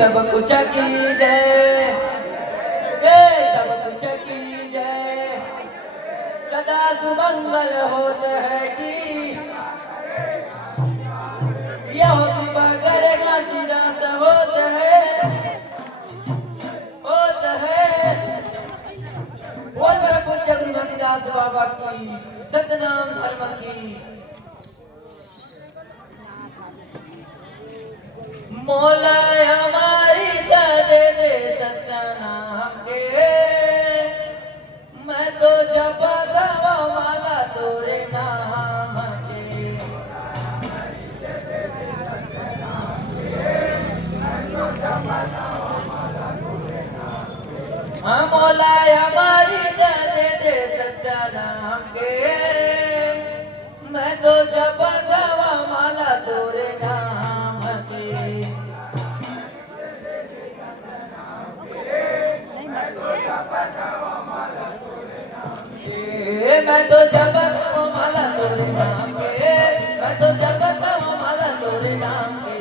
सब कुछ की जय, ये सब कुछ की जय। सदा सुमंगल होते है कि यह कृपा करेगा सीधा से होते है बोल पर पूज्य गुरु घनीदास बाबा की सतनाम धर्म की। मोला हमारी दे दे सतनाम के, मैं तो जपता माला तोरे नाम के। मोला हमारी दे दे सतनाम के, मैं तो जपता माला तोरे नाम के। मैं तो जपता हूँ माला तोरे नाम के, मैं तो जपता हूँ माला तोरे नाम के।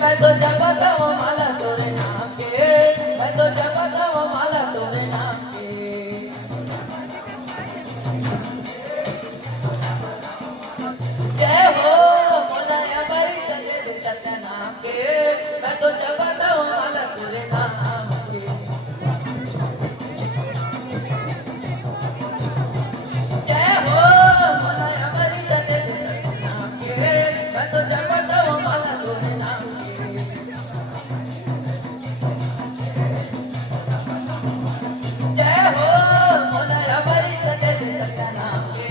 मैं तो जपता हूँ माला तोरे नाम के, मैं तो जपता हूँ माला तोरे नाम के। जय हो मोला हमारी दे सतनाम के, मैं तो जपता हूँ माला तोरे नाम के। जय हो मोला हमारी दे सतनाम के, मैं तो जपता हूँ माला तोरे नाम के। जय हो मोला हमारी दे सतनाम के,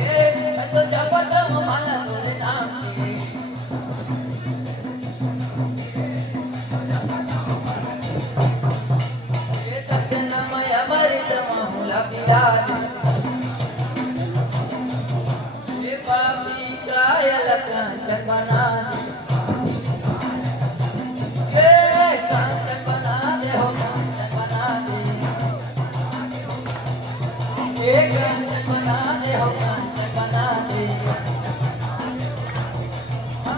मैं तो जपता हूँ माला तोरे नाम के। ये सतनाम हमारी तमाहुला पिलाज, ये पापी कायल कांचन बना दे, ये कांचन बना दे हो कांचन बना दे, ये कांचन बना दे हो कांचन बना दे।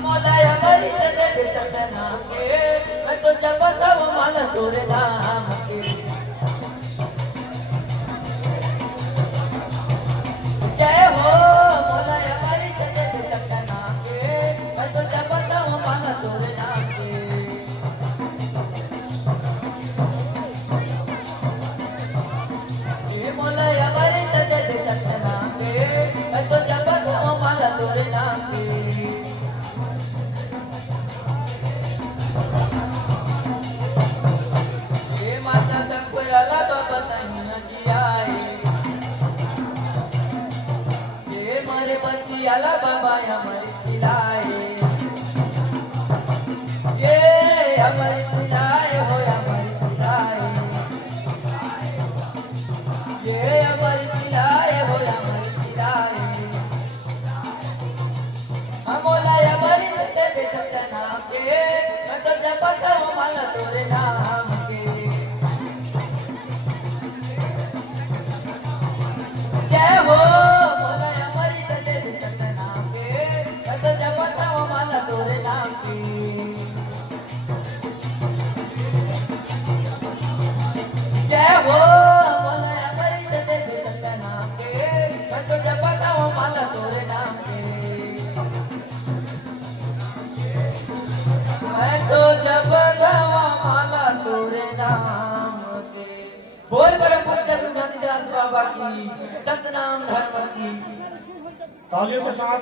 मोला हमारी दे सतनाम के, मैं तो जपता हूँ माला तोरे नाम के। जय हो मोला हमारी दे सतनाम के, मैं तो जपता हूँ माला तोरे नाम के। ये मोला हमारी दे सतनाम के, मैं तो जपता हूँ माला तोरे नाम के। ये माता संकुलाला बाबा तनिया की आए, ये मारे बचियाला बाबा हमारे खिलाए, ये हमारे खिलाए हो हमारे खिलाए, ये हमारे खिलाए हो हमारे खिलाए। मोला हमारी दे सतनाम के, मैं तो जपता हूँ माला तोरे नाम के। जय हो मोला हमारी दे सतनाम के, मैं तो जपता हूँ माला तोरे नाम के। जय हो मोला हमारी दे सतनाम के, मैं तो जपता हूँ माला तोरे नाम के। मैं तो जपता हूँ माला तोरे नाम के। बोल परम पूज्य गुरु घनीदास बाबा की सतनाम धर्म की। तालियों के साथ